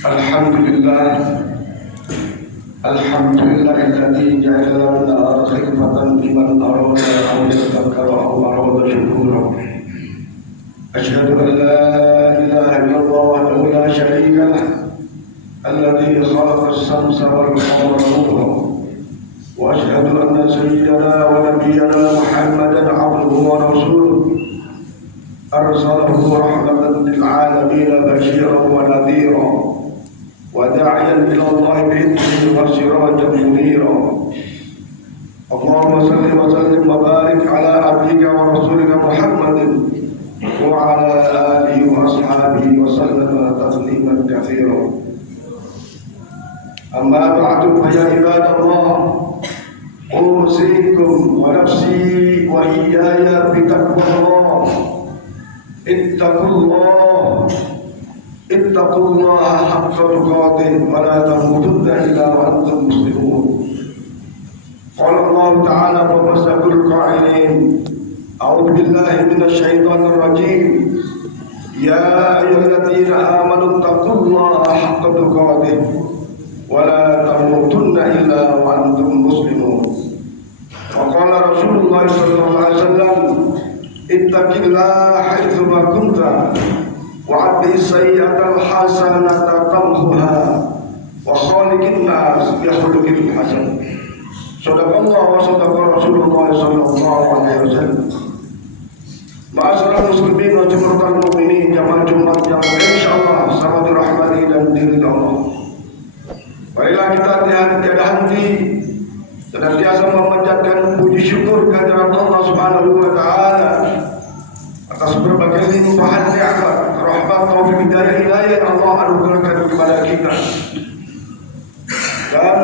Alhamdulillah, alhamdulillahilladzi ja'ala lana khilfatan liman arada an yadhakkara aw arada syukura. Asyhadu an la ilaha illallah wahdahu la syarika lah, alladzi khalaqa as-samsa wal qamara nuran. Wa asyhadu anna sayyidana wa nabiyyana Muhammadan 'abduhu wa rasuluhu. Arsalahu rahmatan lil 'alamin basyiran wa nadhiran. وداعيا إلى الله بإذنه وسراجا منيرا. اللهم صل وسلم وبارك على عبدك ورسولك محمد وعلى آله وأصحابه وسلم تسليما كثيرا. أما بعد فيا عباد الله، أوصيكم ونفسي وإياي بتقوى الله. اتقوا الله حق تقاته ولا تموتن إلا وأنتم مسلمون. قال الله تعالى ومصدق القائلين: أعوذ بالله من الشيطان الرجيم. يا أيها الذين آمنوا اتقوا الله حق تقاته ولا تموتن إلا وأنتم مسلمون. وقال رسول الله صلى الله عليه وسلم: اتق الله حيثما كنت وعبد السيئة الحسنة تمحها وخالق الناس بخلق حسن. Sadaqallah wa sadaqa Rasulullah sallallahu alaihi wasallam. Ma'asyiral muslimin wa jamaahal mukminin, jamaah Jumat yang insyaallah sangat dirahmati dan diridhai Allah. Marilah kita tiada henti senantiasa memanjatkan puji syukur kehadirat Allah Subhanahu wa taala atas berbagai limpahan nikmat, rahmat, taufik, hidayah yang Allah anugerahkan kepada kita. Dan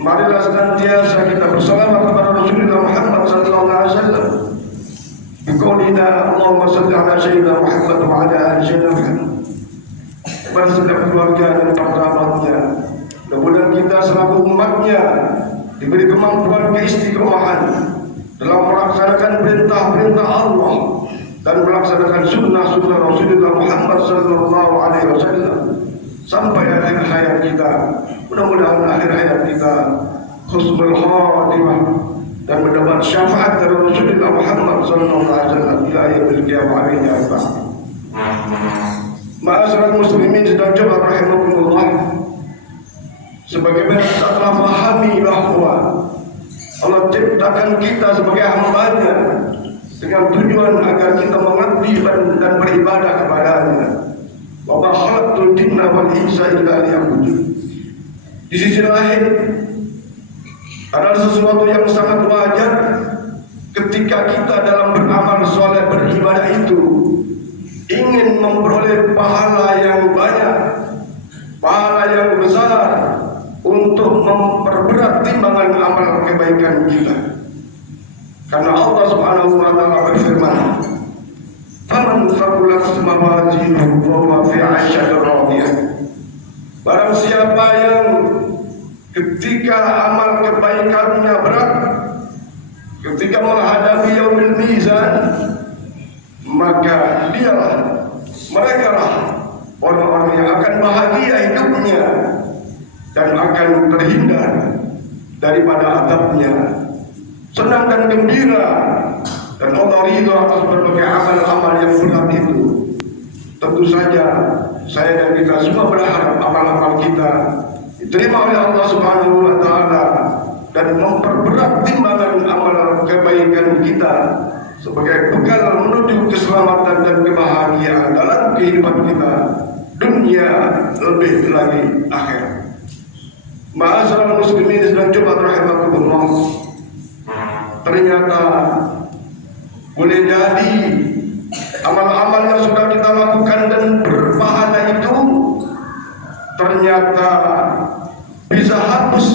marilah senantiasa kita bersalawat kepada Rasulullah Muhammad sallallahu alaihi wasallam. Biqaulina Allahumma shalli ala sayyidina Muhammad wa ala ali sayyidina Muhammad. Kepada setiap keluarga dan para sahabatnya, mudah-mudahan kita selaku umatnya diberi kemampuan keistiqomahan dalam melaksanakan perintah-perintah Allah dan melaksanakan sunnah-sunnah Rasulullah Muhammad sallallahu alaihi wasallam sampai akhir hayat kita. Mudah-mudahan akhir hayat kita husnul khatimah dan mendapat syafaat dari Rasulullah Muhammad sallallahu alaihi wasallam di yaumil qiyamah ya Allah. Ma'asyiral muslimin sedang coba rahimakumullah, sebagaimana kita telah memahami bahwa Allah ciptakan kita sebagai hamba-Nya dengan tujuan agar kita mengabdi dan beribadah kepada-Nya. Wa ma khalaqtul jinna wal insa illa liya'budun. Di sisi lain, adalah sesuatu yang sangat wajar ketika kita dalam beramal soleh, beribadah itu ingin memperoleh pahala yang banyak, pahala yang besar untuk memperberat timbangan amal kebaikan kita. Karena Allah Subhanahu wa taala berfirman, "Faman thaqulat mawazinuhu fa huwa fi 'aishatin radiyah." Barang siapa yang ketika amal kebaikannya berat, ketika menghadapi yaumil mizan, maka merekalah orang-orang yang akan bahagia hidupnya dan akan terhindar daripada azabnya, senang dan gembira, dan Allah ridha atas berbagai amal-amal yang berat itu. Tentu saja saya dan kita semua berharap amal-amal kita diterima oleh Allah Subhanahu wa taala dan memperberat timbangan amal kebaikan kita sebagai bekal menuju keselamatan dan kebahagiaan dalam kehidupan kita dunia lebih lagi akhirat. Ma'asyiral muslimin sedang coba rahimakumullah, ternyata boleh jadi amal-amal yang sudah kita lakukan dan berpahala itu ternyata bisa hapus,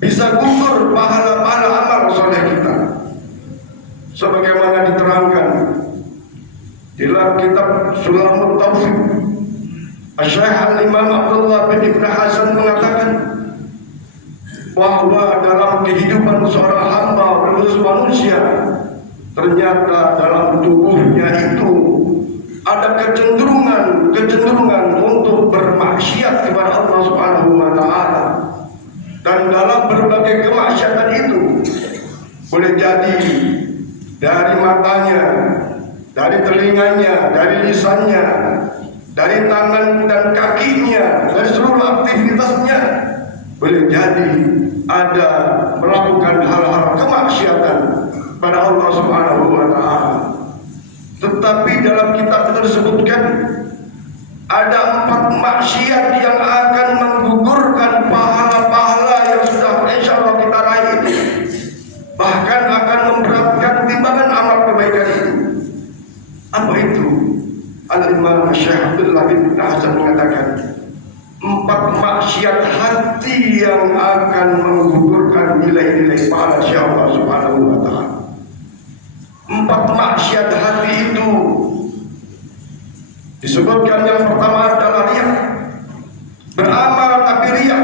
bisa gugur pahala-pahala amal soleh kita, sebagaimana diterangkan di dalam kitab Sulamut Taufiq. Syekh Al-Imam Abdullah bin Ibn Hasan mengatakan bahwa dalam kehidupan seorang hamba manusia ternyata dalam tubuhnya itu ada kecenderungan untuk bermaksiat lisannya, dari tangan dan kakinya, dari seluruh aktivitasnya, boleh jadi ada melakukan hal-hal kemaksiatan pada Allah Subhanahu wa Ta'ala. Tetapi dalam kitab itu disebutkan ada 4 maksiat yang akan menggugurkan pahala-pahala yang sudah insya Allah kita raih itu, bahkan akan memberatkan timbangan amal kebaikan itu. Apa itu? Al-Imam Syekh Abdullah bin Hasan mengatakan 4 maksiat hati yang akan menggugurkan nilai-nilai pahala Allah Subhanahu wa Ta'ala. 4 maksiat hati itu disebutkan yang pertama adalah riya. Beramal tapi riya,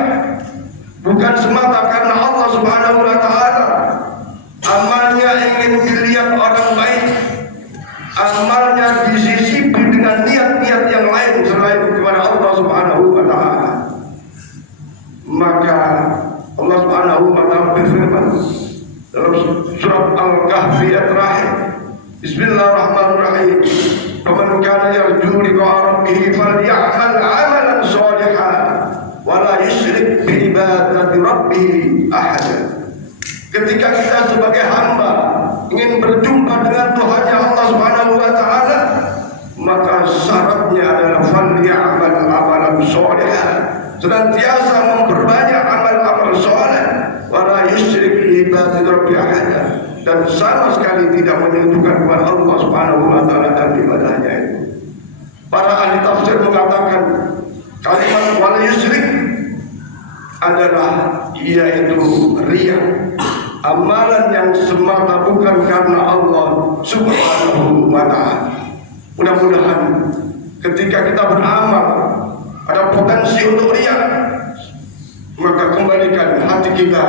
bukan semata karena Allah Subhanahu wa Ta'ala. Amalnya ingin dilihat orang baik, amalnya disisipi dengan niat-niat yang lain selain kepada Allah Subhanahu wa Ta'ala. Maka Allah Subhanahu wa Ta'ala berfirman dalam surat Al-Kahfi ayat terakhir, Bismillahirrahmanirrahim, "Faman kana yarju liqa'a rabbih falya'mal 'amalan shalihan wa la yusyrik bi ibadati rabbih ahada." Ketika kita sebagai hamba ingin berjumpa dengan Tuhannya Allah Subhanahu wa Ta'ala, maka syaratnya adalah falya'mal 'amalan shalihan, senantiasa memperbanyak amal-amal saleh, wa la yusyrik bi ibadati rabbih ahada, dan sama sekali tidak menyentuhkan kepada Allah Subhanahu wa Ta'ala dan ibadahnya itu. Para ahli tafsir mengatakan kalimat wal yusyrik adalah yaitu riya, amalan yang semata bukan karena Allah Subhanahu wa Ta'ala. Mudah-mudahan ketika kita beramal ada potensi untuk riya, maka kembalikan hati kita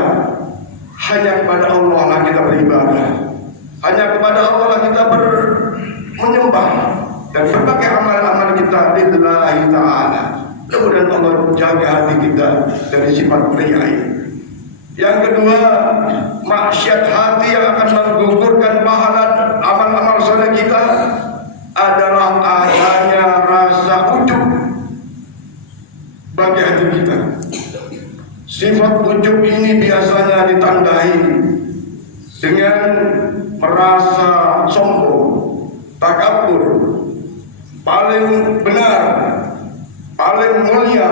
hanya kepada Allah lah kita beribadah, hanya kepada Allah lah kita menyembah, dan berbagai amal-amal kita lillahi ta'ala. Mudah-mudahan Allah jaga hati kita dari sifat riya ini. Yang kedua, maksiat hati yang akan menggugurkan pahala amal-amal saleh kita adalah adanya rasa ujub bagi hati kita. Sifat ujub ini biasanya ditandai dengan merasa sombong, takabur, paling benar, paling mulia,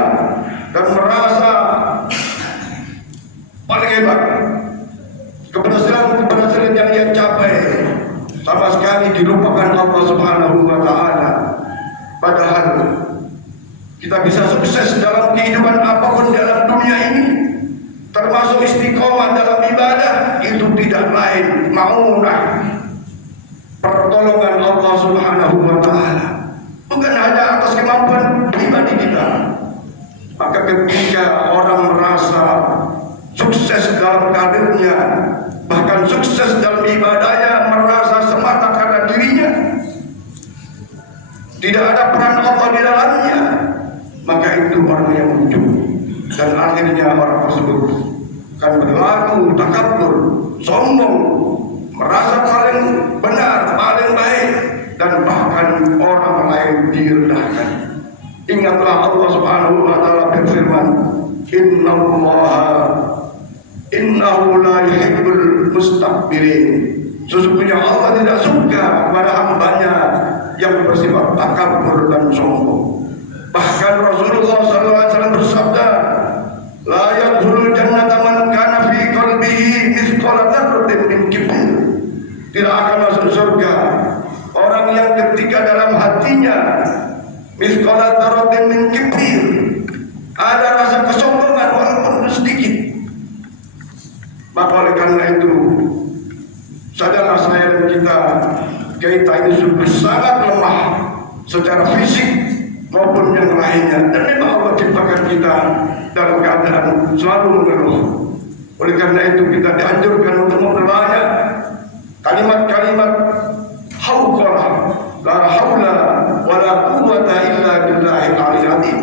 dan merasa paling hebat. Keberhasilan yang ia capai sama sekali dilupakan Allah Subhanahu wa Ta'ala. Padahal kita bisa sukses dalam kehidupan apapun dalam dunia ini, termasuk istiqomah dalam ibadah, itu tidak lain ma'unah, pertolongan Allah Subhanahu wa Ta'ala, bukan hanya atas kemampuan pribadi kita. Maka ketika orang merasa sukses dalam karirnya, bahkan sukses dalam ibadahnya, merasa semata karena dirinya, tidak ada peran Allah di dalamnya, maka itu orang yang ujub, dan akhirnya orang tersebut akan berlaku takabur, sombong, merasa paling benar, paling baik, dan bahkan orang lain direndahkan. Ingatlah Allah Subhanahu wa Ta'ala berfirman, Innahu la yuhibbul mustakbirin. Sesungguhnya Allah tidak suka pada hambanya yang bersifat takabur dan sombong. Bahkan Rasulullah SAW bersabda, la yadkhulul jannata man kana fi qalbihi mithqala dzarratin min kibr. Tidak akan masuk surga orang yang ketika dalam hatinya mithqala dzarratin min kibr, ada rasa kesombongan walaupun sedikit. Maka oleh karena itu, sadarlah saya dan kita ini sungguh sangat lemah secara fisik maupun yang lainnya, dan memang Allah ciptakan kita dalam keadaan selalu mengeluh. Oleh karena itu kita dianjurkan untuk memperbanyak kalimat-kalimat hauqalah, la haula wala quwwata illa billahil aliyyil azim.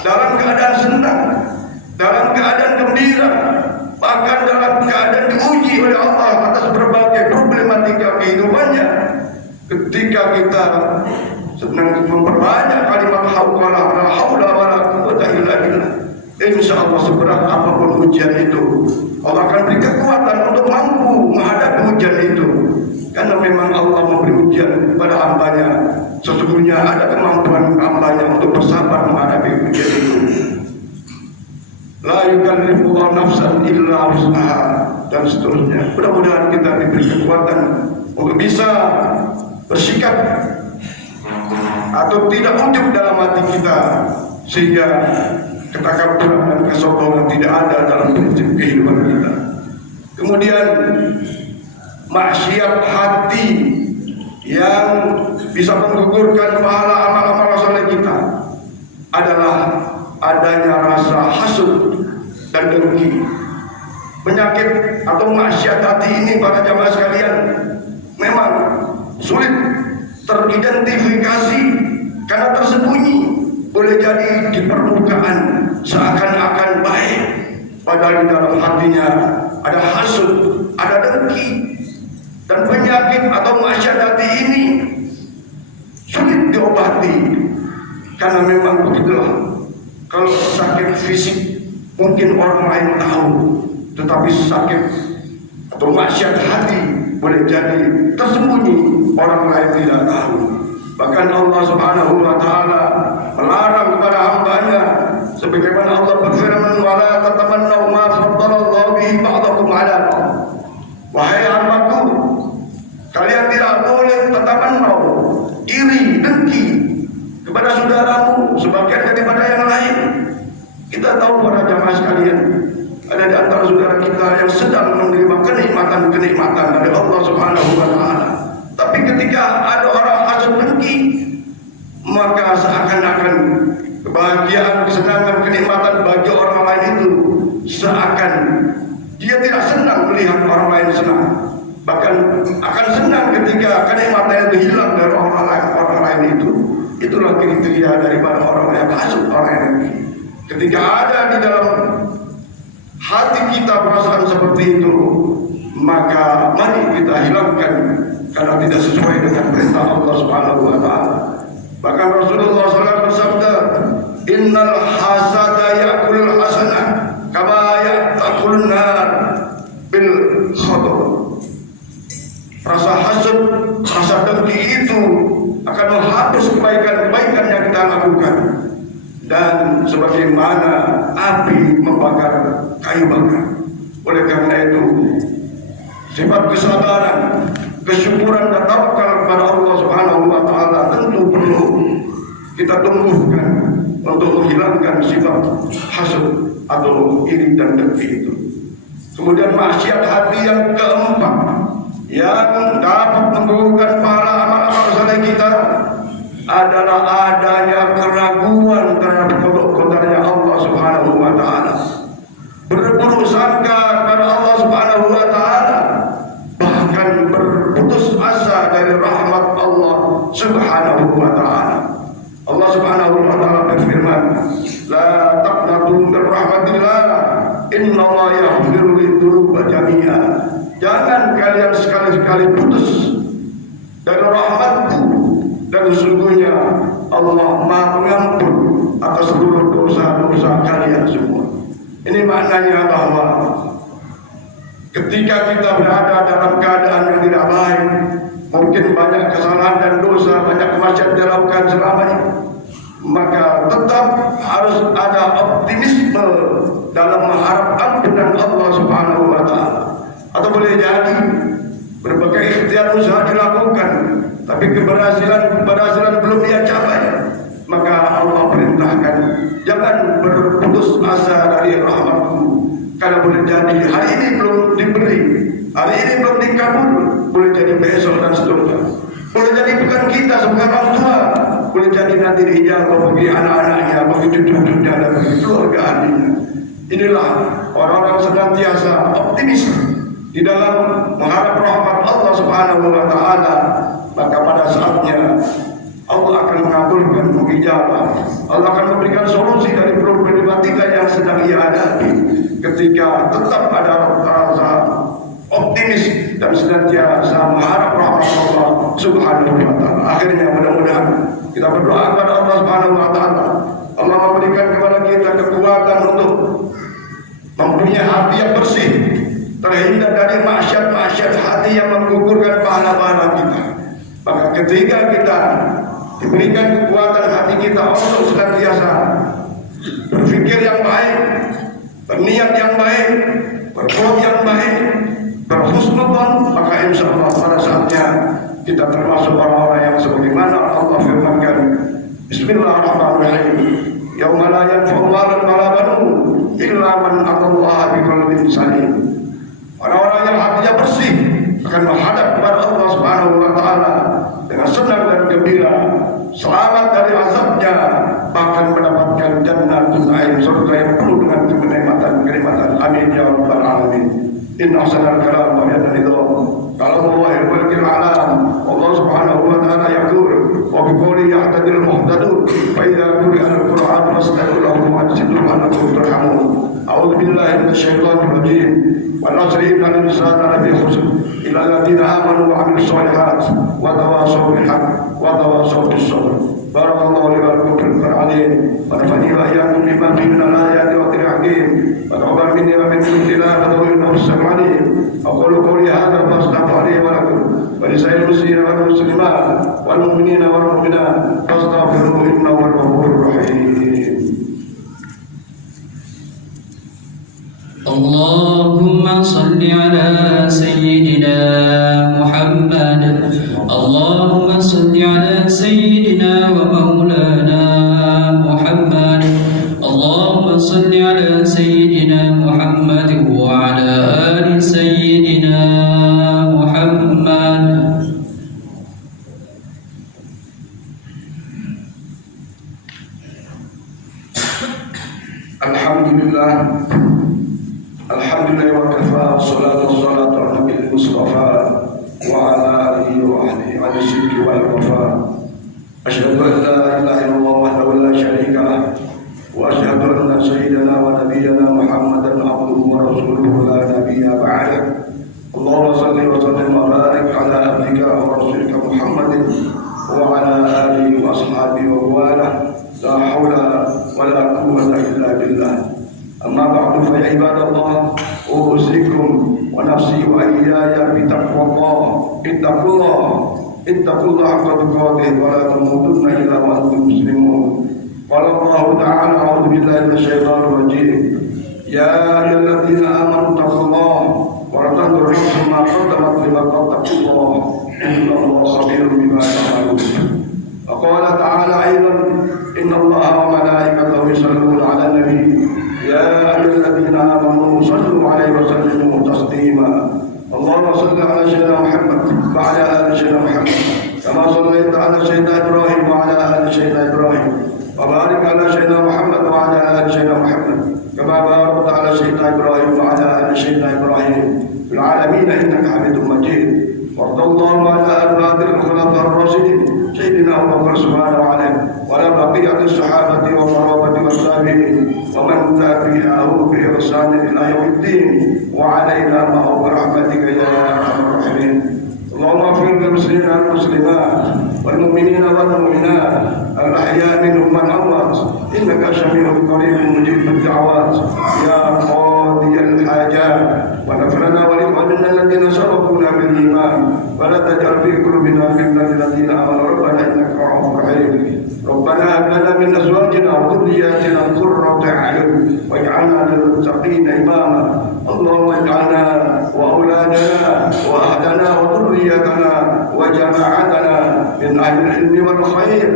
Dalam keadaan senang, dalam keadaan gembira, bahkan dalam keadaan diuji oleh Allah atas berbagai problematika kehidupannya, ketika kita senang memperbanyak kalimat haula wala quwwata illa billah. Insyaallah seberat apapun ujian itu, Allah akan beri kekuatan untuk mampu menghadapi ujian itu. Karena memang Allah memberi ujian kepada hambanya. Sesungguhnya ada kemampuan hambanya untuk bersabar menghadapi ujian itu. La yukallifullahu nafsan illa wus'aha, dan seterusnya. Mudah-mudahan kita diberi kekuatan untuk bisa bersikap atau tidak ujub dalam hati kita, sehingga ketakaburan dan kesombongan tidak ada dalam prinsip kehidupan kita. Kemudian maksiat hati yang bisa menggugurkan pahala amal-amal soleh kita adalah adanya rasa hasud dan dengki. Penyakit atau maksiat hati ini para jamaah sekalian memang sulit teridentifikasi karena tersembunyi. Boleh jadi di permukaan seakan-akan baik, padahal di dalam hatinya ada hasud, ada dengki. Dan penyakit atau maksiat hati ini sulit diobati, karena memang begitulah. Kalau sakit fisik mungkin orang lain tahu, tetapi sakit atau maksiat hati boleh jadi tersembunyi, orang lain tidak tahu. Bahkan Allah Subhanahu wa taala melarang kepada hambanya, sebagaimana Allah berfirman, "Wala tatamannaw ma faddalallahu bihi ba'dakum 'ala ba'd." Wahai hambaku, kalian tidak boleh tatamannaw, iri, dengki kepada saudaramu sebagian daripada yang lain. Kita tahu para jamaah sekalian, ada di antara saudara kita yang sedang menerima kenikmatan dari Allah Subhanahu wa taala. Tapi ketika ada orang hasad dengki, maka seakan-akan kebahagiaan, kesenangan, kenikmatan bagi orang lain itu seakan dia tidak senang melihat orang lain senang. Bahkan akan senang ketika kenikmatan itu hilang dari orang lain itu. Itulah kriteria daripada orang yang hasad, orang yang dengki. Ketika ada di dalam hati kita perasaan seperti itu, maka mari kita hilangkan, karena tidak sesuai dengan perintah Allah Subhanahu wa taala. Bahkan Rasulullah SAW bersabda, "Innal hasada ya'kulul hasanah kama ya'kulun nar bil khatab." Rasa hasad, rasa dengki itu akan menghapus kebaikan-kebaikan yang kita lakukan, dan sebagaimana api membakar kayu bakar. Oleh karena itu, sifat kesabaran, kesyukuran dan tawakal kepada Allah Subhanahu wa taala tentu perlu kita tumbuhkan untuk menghilangkan sifat hasad atau iri dan dengki itu. Kemudian maksiat hati yang keempat yang dapat menggugurkan pahala amal-amal soleh kita adalah adanya keraguan terhadap qada-qadarnya Allah Subhanahu wa taala. Berburuk sangka kepada Allah Subhanahu wa taala, bahkan berputus asa dari rahmat Allah Subhanahu wa taala. Allah Subhanahu wa taala berfirman, "La taqnatu min rahmatillah, innallaha yaghfiru lidzunuba jami'a." Jangan kalian sekali-sekali putus dari rahmatku, dan sesungguhnya Allah Maha Pengampun atas seluruh dosa-dosa kalian semua. Ini maknanya bahwa ketika kita berada dalam keadaan yang tidak baik, mungkin banyak kesalahan dan dosa, banyak kemaksiatan dilakukan selama ini, maka tetap harus ada optimisme dalam mengharap ampunan Allah Subhanahu wa taala. Atau boleh jadi berbagai ikhtiar usaha dilakukan, tapi keberhasilan belum ia capai, maka Allah perintahkan jangan berputus asa dari rahmatku, karena boleh jadi hari ini belum diberi, hari ini belum dikabul, boleh jadi besok dan seterusnya. Boleh jadi bukan kita sebagai orang tua, boleh jadi nanti diijabah bagi anak-anaknya, bagi cucu-cucunya, dan bagi keluarga ahlinya. Inilah orang-orang senantiasa optimis di dalam mengharap rahmat Allah Subhanahu wa taala, maka pada saatnya Allah akan mengabulkan, mengijabah. Allah akan memberikan solusi dari problematika yang sedang ia hadapi, ketika tetap ada rasa optimis dan senantiasa mengharap rahmat Allah Subhanahu wa ta'ala. Akhirnya mudah-mudahan kita berdoa kepada Allah Subhanahu wa ta'ala, Allah memberikan kepada kita kekuatan untuk mempunyai hati yang bersih, terhindar dari maksiat-maksiat hati yang menggugurkan pahala-pahala kita. Maka ketika kita diberikan kekuatan hati kita untuk senantiasa berpikir yang baik, berniat yang baik, berbuat yang baik, berhusnudzon, maka insya Allah pada saatnya kita termasuk orang-orang yang sebagaimana Allah firmankan, Bismillahirrahmanirrahim, yauma la yanfa'u malun wala banun illa man atallaha biqalbin salim. Orang-orang yang hatinya bersih akan menghadap kepada Allah Subhanahu wa ta'ala dengan senang dan gembira, selamat dari azabnya, bahkan mendapatkan jannatul na'im, surga yang penuh dengan kenikmatan. Amin ya rabbal alamin. Inna ahsanal kalam wa yadda nidham kalamullahi wal alam. Allah Subhanahu wa ta'ala yaqul wa biqawli yahtadil muhtadun fa idza quri'a al-Qur'an fastami'u lahu wa ansitu la'allakum turhamun. A'udzu billahi minasy syaithanir rajim. Wal 'asri innal insana lafi khusr illa alladziina aamanu wa 'amilus shalihaat wa tawassaw bil haqq wa tawassaw bis sabr. Barakallahu li wa lakum fil Qur'an wa nafa'ani wa iyyakum bima fihi min al-ayati wa dhikril hakim. Wa taqabbal minni wa minkum tilawatahu innahu as-sami'ul 'alim. Aqulu qawli hadha fastaghfiru li wa lakum wa li sa'iril muslimina wal muslimat wal mu'minina wal mu'minat fastaghfiruhu innahu huwal ghafurur rahim. Allahumma salli ala sayyidina Muhammad. Allahumma salli ala sayyidina wa maulana Muhammad. Allahumma salli ala sayyidina Muhammad wa ala ali sayyidina Muhammad. Alhamdulillah. Alhamdulillah wa kafa, salatu wassalatu ala nabiyil mustafa wa ala alihi wa ahlihi wa sidqi wal wafa. Asyhadu an la ilaha illallah wahdahu la syarika lah wa asyhadu anna sayyidana wa nabiyyana Muhammadan abduhu wa rasuluhu la nabiyya ba'dah. Allahumma salli wa sallim wa barik ala abdika wa rasulika Muhammadin wa ala alihi wa ashabihi wa wala. La haula wa la quwwata illa billah. Amma ba'du fa ya ibadallah, usikum wa nafsi wa iyaya bi taqwallah. Ittaqullah haqqa tuqatih wa la tamutunna illa wa antum muslimun. Qala Allah ta'ala, a'udzu billahi minasyaitonir rajim. Ya ayyuhalladzina amanu taqullaha wa la tanzur nafsun ma qaddamat lighadin taqullaha innallaha khabirun bima ta'malun. Wa qala ta'ala aidan, innallaha wa malaikatahu yusalluna 'alan nabi. Ya ayyuhalladzina amanu sallu 'alaihi wa sallimu taslima. Allahumma salli 'ala sayyidina Muhammad wa 'ala ali sayyidina Muhammad kama shallaita 'ala sayyidina Ibrahim wa 'ala ali sayyidina Ibrahim wa barik 'ala sayyidina Muhammad wa 'ala ali sayyidina Muhammad kama barakta 'ala sayyidina Ibrahim wa 'ala ali sayyidina Ibrahim fil 'alamin innaka Hamidum Majid. وارض اللهم عن أرباب الخلفاء الراشدين سيدنا أبو بكر سبحانه عليه وعلى بقية الصحابة والقرابة والتابعين ومن تبعهم بإحسان إلى يوم الدين وعلينا معه برحمتك يا أرحم الراحمين. اللهم اغفر للمسلمين والمسلمات والمؤمنين والمؤمنات الأحياء منهم والأموات إنك سميع قريب مجيب الدعوات يا قاضي الحاجات. واغفر لنا ولإخواننا الذين سبقونا بالإيمان ولا تجعل في قلوبنا غلا للذين آمنوا ربنا إنك رؤوف رحيم. ربنا هب لنا من أزواجنا وذرياتنا قرة أعين واجعلنا للمتقين إماما. اللهم اجعلنا وأولادنا وأهلنا وذريتنا وجماعتنا من أهل العلم والخير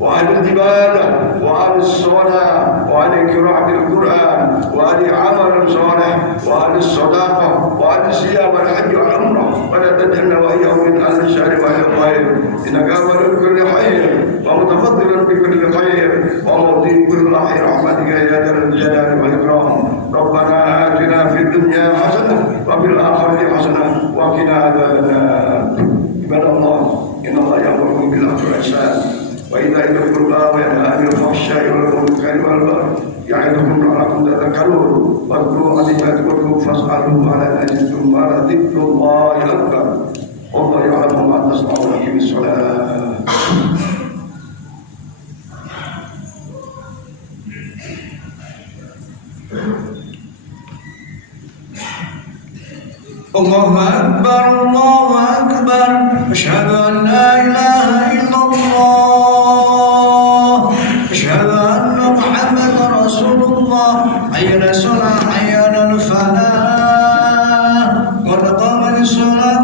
وأهل العبادة وأهل الصلاة وأهل قراءة القرآن وأهل عمل صالح وأهل الصداقة وأهل الصيام والحج والعمرة ولا تجعلنا وإياهم من أهل الشر وأهل الخير إنك أول كل خير ومتفضل بكل خير ومعطي كل خير رحمتك يا ذا الجلال والإكرام. ربنا آتنا في الدنيا حسنة وفي الآخرة حسنة وقنا عذاب النار. عباد الله إن الله يأمركم بالعدل والإحسان وإيتاء ذي القربى وينهى عن الفحشاء والمنكر والبغي يعظكم لعلكم تذكرون. واذكروا عظيم أذكركم فاسألوا على أجلكم ولذكر الله أكبر. Allah ya'lamu ma tasna'una bis salat. Allahu Akbar, Allahu Akbar, asyhadu an la ilaha illallah, asyhadu anna Muhammadar Rasulullah, hayya 'alas salah, hayya 'alal falah, qad qamatis salat.